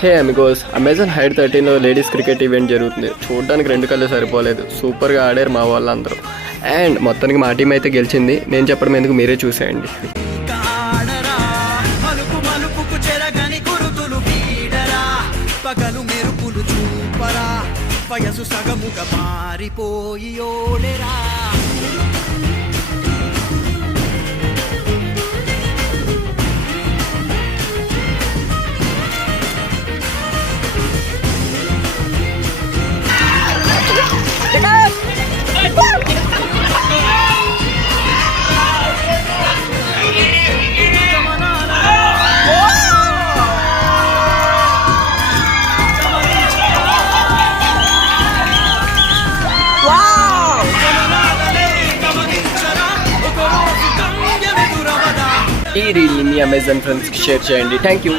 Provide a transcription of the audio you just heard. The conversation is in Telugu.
హే అమిగోస్, అమెజాన్ హైడ్ 13లో లేడీస్ క్రికెట్ ఈవెంట్ జరుగుతుంది. చూడడానికి 2 కళ్ళు సరిపోలేదు, సూపర్గా ఆడారు మా వాళ్ళందరూ. అండ్ మొత్తానికి మా టీం అయితే గెలిచింది. నేను చెప్పడం ఎందుకు, మీరే చూసేయండి. వయసు సగముగా మారిపోయి ఓడెరా. ఈ రీల్ని మీ అమెజాన్ ఫ్రెండ్స్కి షేర్ చేయండి. Thank you.